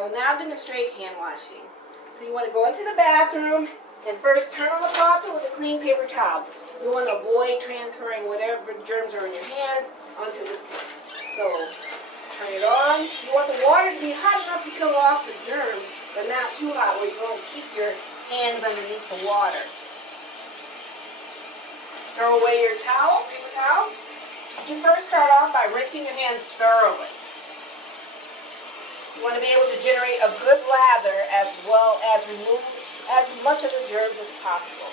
I will now demonstrate hand washing. So you want to go into the bathroom and first turn on the faucet with a clean paper towel. You want to avoid transferring whatever germs are in your hands onto the sink. So turn it on. You want the water to be hot enough to kill off the germs, but not too hot where you won't keep your hands underneath the water. Throw away your towel, paper towel. You first start off by rinsing your hands thoroughly. You want to be able to generate a good lather as well as remove as much of the germs as possible.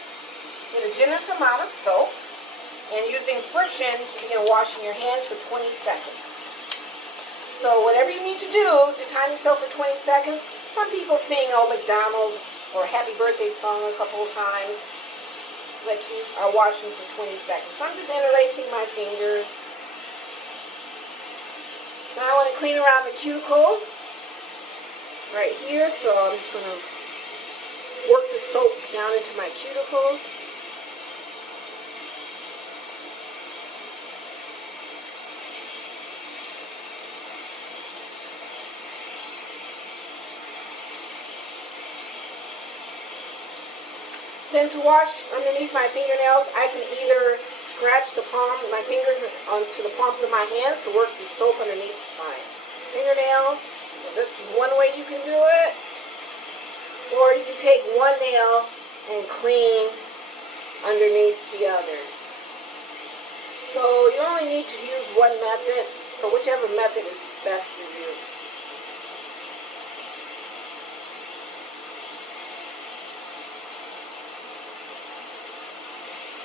Get a generous amount of soap and using friction, begin washing your hands for 20 seconds. So whatever you need to do to time yourself for 20 seconds, some people sing "Oh McDonald's" or "Happy Birthday" song a couple of times, that you are washing for 20 seconds. So I'm just interlacing my fingers. Now I want to clean around the cuticles right here, so I'm just going to work the soap down into my cuticles. Then to wash underneath my fingernails, I can either scratch my fingers onto the palms of my hands to work the soap underneath my fingernails. So this is one way you can do it. Or you can take one nail and clean underneath the others. So you only need to use one method, so whichever method is best for you.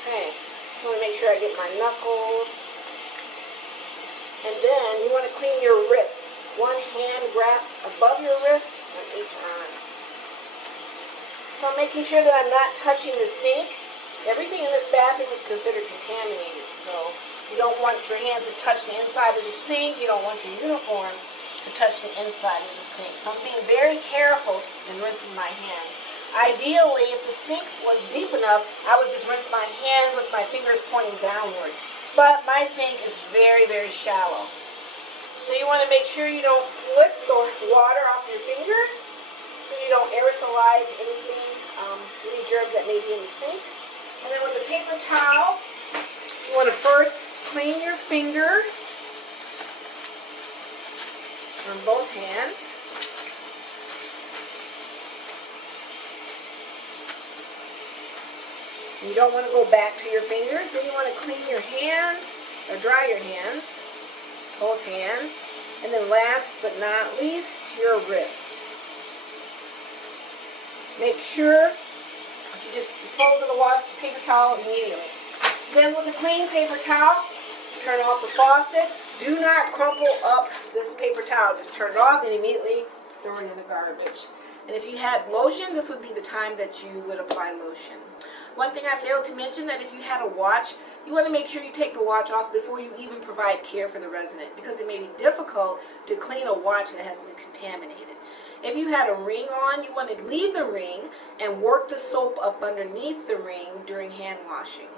Okay, so I want to make sure I get my knuckles. And then you want to clean your wrist. One hand grasp above your wrist on each arm. So I'm making sure that I'm not touching the sink. Everything in this bathroom is considered contaminated. So you don't want your hands to touch the inside of the sink. You don't want your uniform to touch the inside of the sink. So I'm being very careful in rinsing my hands. Ideally, if the sink was deep enough, I would just rinse my hands with my fingers pointing downward. But my sink is very, very shallow. So you want to make sure you don't flip the water off your fingers so you don't aerosolize anything, any germs that may be in the sink. And then with the paper towel, you want to first clean your fingers on both hands. You don't want to go back to your fingers. Then you want to clean your hands, or dry your hands, both hands. And then last but not least, your wrist. Make sure that you just dispose of the paper towel immediately. Then with a clean paper towel, turn off the faucet. Do not crumple up this paper towel. Just turn it off and immediately throw it in the garbage. And if you had lotion, this would be the time that you would apply lotion. One thing I failed to mention, that if you had a watch, you want to make sure you take the watch off before you even provide care for the resident, because it may be difficult to clean a watch that has been contaminated. If you had a ring on, you want to leave the ring and work the soap up underneath the ring during hand washing.